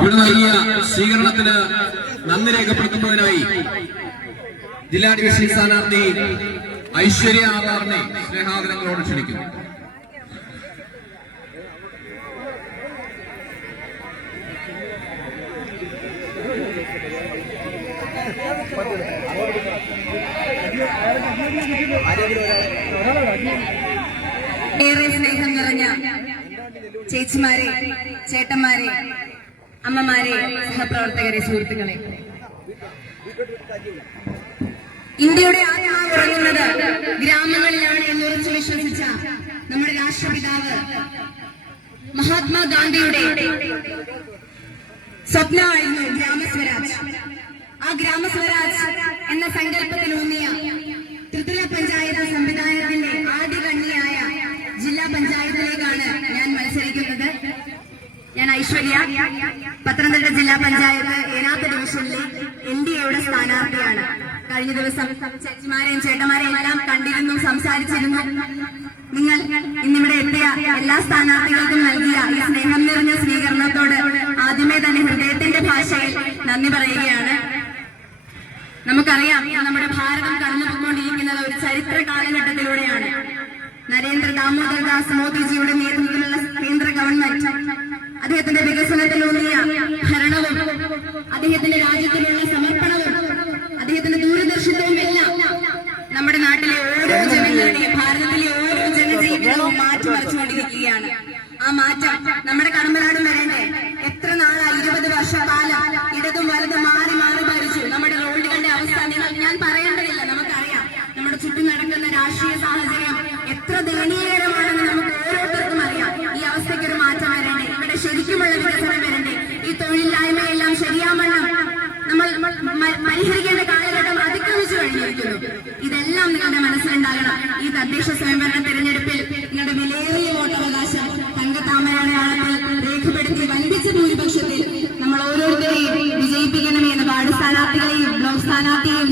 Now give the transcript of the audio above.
ഇവിടെ നൽകിയ സ്വീകരണത്തിന് നന്ദി രേഖപ്പെടുത്തുന്നതിനായി ജില്ലാ ഡിവിഷൻ സ്ഥാനാർത്ഥി ഐശ്വര്യ ആധാറിനെ സ്നേഹാദരങ്ങളോട് ക്ഷണിക്കുന്നു. ഏറെ സ്നേഹം നിറഞ്ഞ ചേച്ചിമാരെ, ചേട്ടന്മാരെ, അമ്മമാരെ, സഹപ്രവർത്തകരെ, സുഹൃത്തുക്കളെ, ഇന്ത്യയുടെ ആത്മാവ് ഉറങ്ങുന്നത് ഗ്രാമങ്ങളിലാണ് എന്നുറച്ചു വിശ്വസിച്ച നമ്മുടെ രാഷ്ട്രപിതാവ് മഹാത്മാഗാന്ധിയുടെ സ്വപ്നമായിരുന്നു ഗ്രാമസ്വരാജ്. ആ ഗ്രാമസ്വരാജ് എന്ന സങ്കല്പത്തിലൂന്നിയ ത്രിതല പഞ്ചായത്ത് സംവിധാനത്തിന്റെ ആദ്യകണ്ണിയായ ജില്ലാ പഞ്ചായത്തിലേക്കാണ് ഞാൻ മത്സരിക്കുന്നത്. ഞാൻ ഐശ്വര്യ, പത്തനംതിട്ട ജില്ലാ പഞ്ചായത്ത് ഏനാത്ത് ഡിവിഷനിലെ NDAയുടെ സ്ഥാനാർത്ഥിയാണ്. കഴിഞ്ഞ ദിവസം ചേച്ചിമാരെയും ചേട്ടന്മാരെയും എല്ലാം കണ്ടിരുന്നു, സംസാരിച്ചിരുന്നു. നിങ്ങൾ ഇന്നിവിടെ എത്തിയ എല്ലാ സ്ഥാനാർത്ഥികൾക്കും നൽകിയ ഈ സ്നേഹം നിറഞ്ഞ സ്വീകരണത്തോട് ആദ്യമേ തന്നെ ഹൃദയത്തിന്റെ ഭാഷയിൽ നന്ദി പറയുകയാണ്. നമുക്കറിയാം, നമ്മുടെ ഭാരതം കടന്നുപോയിക്കൊണ്ടിരിക്കുന്നത് ഒരു ചരിത്ര കാലഘട്ടത്തിലൂടെയാണ്. നരേന്ദ്ര ദാമോദർ ദാസ് മോദിജിയുടെ നേതൃത്വത്തിലുള്ള കേന്ദ്ര ഗവൺമെന്റ് അദ്ദേഹത്തിന്റെ വികസനത്തിലൂന്നിയ ഭരണവും അദ്ദേഹത്തിന്റെ രാജ്യത്തിലുള്ള സമർപ്പണവും അദ്ദേഹത്തിന്റെ ദൂരദർശിത്വവും എല്ലാം നമ്മുടെ നാട്ടിലെ ഓരോ ജനങ്ങളുടെയും ഭാരതത്തിലെ ഓരോ ജനജീവിതവും മാറ്റിമറിച്ചുകൊണ്ടിരിക്കുകയാണ്. ആ മാറ്റം നമ്മുടെ കടമ്പനാടും വരേണ്ടേ? എത്ര നാളായി? 20 വർഷക്കാലം ഇടതും വലതും മാറി മാറി ഭരിച്ചു. നമ്മുടെ റോഡുകളുടെ അവസ്ഥ ഞാൻ പറയേണ്ടതില്ല, നമുക്കറിയാം. നമ്മുടെ ചുറ്റും നടക്കുന്ന രാഷ്ട്രീയ സാഹചര്യം എത്ര ദയനീയകരമാണെന്ന് നമുക്ക് ഓരോരുത്തർക്കും അറിയാം. ഈ അവസ്ഥയ്ക്ക് ഒരു മാറ്റം വരേണ്ടേ? ഇവിടെ ശരിക്കുമുള്ള വികസനം വരണ്ടേ? ഈ തൊഴിലില്ലായ്മയെല്ലാം ശരിയാവണ്ണം നമ്മൾ പരിഹരിക്കേണ്ട കാലഘട്ടം അതിക്രമിച്ചു കഴിഞ്ഞിരിക്കുന്നു. ഇതെല്ലാം നിങ്ങളുടെ മനസ്സിലുണ്ടാകണം. ഈ തദ്ദേശ സ്വയംഭരണ തെരഞ്ഞെടുപ്പിൽ നിങ്ങളുടെ വിലയേറിയ വോട്ടവകാശം തങ്കത്താമരയാളത്തിൽ രേഖപ്പെടുത്തി വൻപിച്ച ഭൂരിപക്ഷത്തിൽ നമ്മൾ ഓരോരുത്തരെയും വിജയിപ്പിക്കണമെന്ന് വാർഡ് സ്ഥാനാർത്ഥികളെയും ബ്ലോക്ക് സ്ഥാനാർത്ഥിയെയും